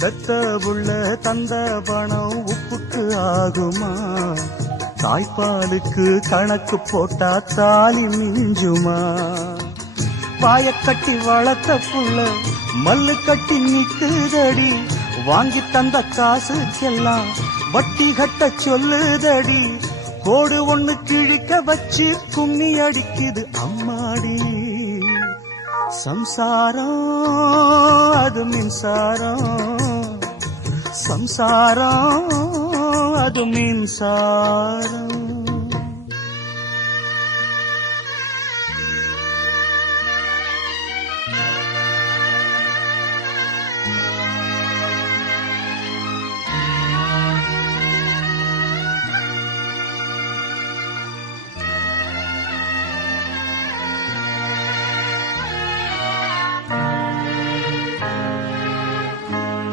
பெத்த புள்ள தந்த பணம் உப்புக்கு ஆகுமா? தாய்ப்பாலுக்கு கணக்கு போட்டா தாலி மிஞ்சுமா? பாயக்கட்டி வளர்த்த புள்ள மல்லு கட்டி நிக்குதடி, வாங்கி தந்த காசுக்கெல்லாம் வட்டி கட்ட சொல்லுதடி. கோடு ஒண்ணு கிழிக்க வச்சு கும்மி அடிக்குது அம்மாடி. சம்சாரம் அது மின்சாரம், சம்சாரம் அது மின்சாரம்.